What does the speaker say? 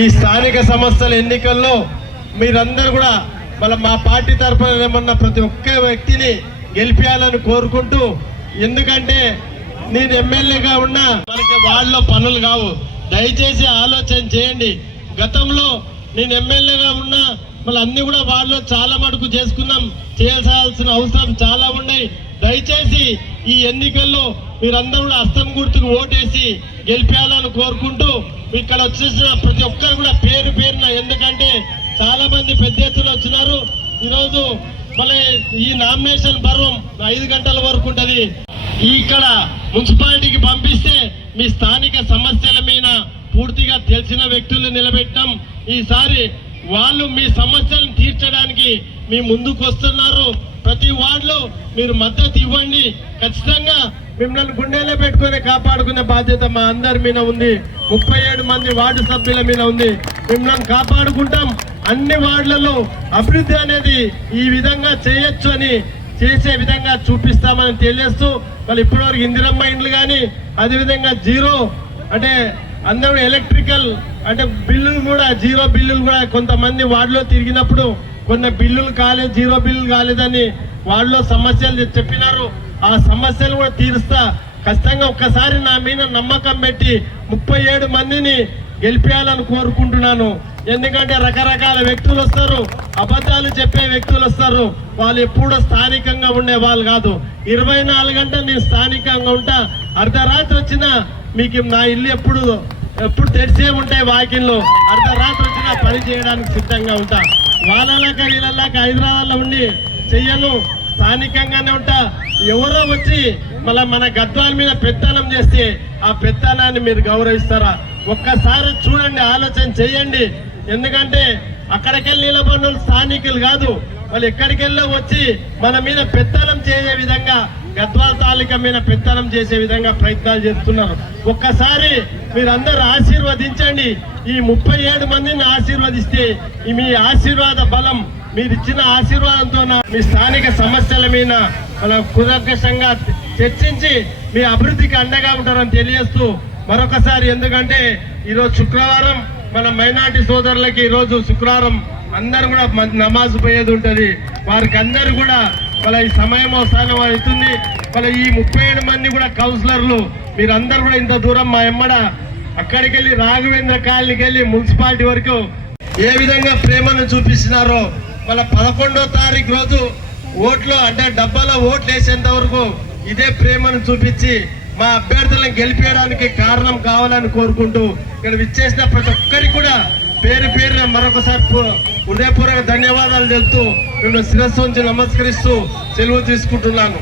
ఈ స్థానిక సంస్థల ఎన్నికల్లో మీరందరూ కూడా మా పార్టీ తరఫున ఏమన్నా ప్రతి ఒక్క వ్యక్తిని గెలిపించాలని కోరుకుంటూ, ఎందుకంటే నేను ఎమ్మెల్యేగా ఉన్నా మనకి వాళ్ళ పనులు కావు. దయచేసి ఆలోచన చేయండి. గతంలో నేను ఎమ్మెల్యేగా ఉన్నా మళ్ళీ అన్ని కూడా వాళ్ళు చాలా మటుకు చేసుకున్నాం. చేయాల్సిన అవసరం చాలా ఉన్నాయి. దయచేసి ఈ ఎన్నికల్లో మీరందరూ కూడా హస్తం గుర్తుకు ఓటేసి గెలిపించాలని కోరుకుంటూ, ఇక్కడ వచ్చేసిన ప్రతి ఒక్కరు కూడా పేరు పేరున, ఎందుకంటే చాలా మంది పెద్ద ఎత్తున వచ్చినారు. ఈరోజు మళ్ళీ ఈ నామినేషన్ పర్వం 5 గంటల వరకు ఉంటుంది. ఇక్కడ మున్సిపాలిటీకి పంపిస్తే మీ స్థానిక సమస్యల మీద పూర్తిగా తెలిసిన వ్యక్తులు నిలబెట్టాం. ఈసారి వాళ్ళు మీ సమస్యలను తీర్చడానికి మీ ముందుకు వస్తున్నారు. ప్రతి వార్డులో మీరు మద్దతు ఇవ్వండి. ఖచ్చితంగా మిమ్మల్ని గుండెలో పెట్టుకుని కాపాడుకునే బాధ్యత మా అందరి మీద ఉంది. 37 మంది వార్డు సభ్యుల మీద ఉంది. మిమ్మల్ని కాపాడుకుంటాం. అన్ని వార్డులలో అభివృద్ధి అనేది ఈ విధంగా చేయొచ్చు అని చేసే విధంగా చూపిస్తామని తెలియజేస్తూ, వాళ్ళు ఇప్పటివరకు ఇందిరమ్మ ఇండ్లు కానీ, అదేవిధంగా జీరో అంటే అందరూ ఎలక్ట్రికల్ అంటే బిల్లులు కూడా, జీరో బిల్లులు కూడా కొంతమంది వార్డులో తిరిగినప్పుడు కొన్ని బిల్లులు కాలేదు, జీరో బిల్లులు కాలేదని వార్డులో సమస్యలు చెప్పినారు. ఆ సమస్యలు కూడా తీరుస్తా. ఖచ్చితంగా ఒక్కసారి నా మీద నమ్మకం పెట్టి 37 మందిని గెలిపేయాలని కోరుకుంటున్నాను. ఎందుకంటే రకరకాల వ్యక్తులు వస్తారు, అబద్ధాలు చెప్పే వ్యక్తులు వస్తారు. వాళ్ళు ఎప్పుడూ స్థానికంగా ఉండే వాళ్ళు కాదు. 24 గంటలు నేను స్థానికంగా ఉంటా. అర్ధరాత్రి వచ్చినా మీకు నా ఇల్లు ఎప్పుడు తెరిచే ఉంటాయి. వాకిల్లో అర్ధరాత్రి వచ్చినా పని చేయడానికి సిద్ధంగా ఉంటా. వాళ్ళలాక వీళ్ళలాక హైదరాబాద్లో ఉండి చెయ్యను, స్థానికంగానే ఉంటా. ఎవరో వచ్చి మన గద్వాల మీద పెత్తనం చేస్తే ఆ పెత్తనాన్ని మీరు గౌరవిస్తారా? ఒక్కసారి చూడండి, ఆలోచన చేయండి. ఎందుకంటే అక్కడికెళ్ళి నిలబడిన స్థానికులు కాదు, వాళ్ళు ఎక్కడికెళ్ళో వచ్చి మన మీద పెత్తనం చేసే విధంగా, గద్వాల తాలూకా మీద పెత్తనం చేసే విధంగా ప్రయత్నాలు చేస్తున్నారు. ఒక్కసారి మీరందరూ ఆశీర్వదించండి. ఈ 37 మందిని ఆశీర్వదిస్తే మీ ఆశీర్వాద బలం, మీరు ఇచ్చిన ఆశీర్వాదంతో మీ స్థానిక సమస్యల మీద కులకషంగా చర్చించి మీ అభివృద్ధికి అండగా ఉంటారని తెలియజేస్తూ మరొకసారి, ఎందుకంటే ఈరోజు శుక్రవారం మన మైనార్టీ సోదరులకి, ఈరోజు శుక్రవారం అందరూ కూడా నమాజ్ పోయేది ఉంటుంది. వారికి అందరూ కూడా ఈ సమయం అవసరం అవుతుంది. ఈ 37 మంది కూడా కౌన్సిలర్లు మీరందరూ కూడా ఇంత దూరం మా ఎమ్మడ అక్కడికి వెళ్ళి రాఘవేంద్ర కాలనీకి వెళ్ళి మున్సిపాలిటీ వరకు ఏ విధంగా ప్రేమను చూపిస్తున్నారో, 11వ తారీఖు రోజు ఓట్లు అంటే డబ్బాలో ఓట్లు వేసేంత వరకు ఇదే ప్రేమను చూపించి మా అభ్యర్థులను గెలిపేయడానికి కారణం కావాలని కోరుకుంటూ, ఇక్కడ విచ్చేసిన ప్రతి ఒక్కరికి కూడా పేరు పేరున మరొకసారి హృదయపూర్వక ధన్యవాదాలు తెలుపుతూ నేను శిరస్సు ఉంచి నమస్కరిస్తూ సెలవు తీసుకుంటున్నాను.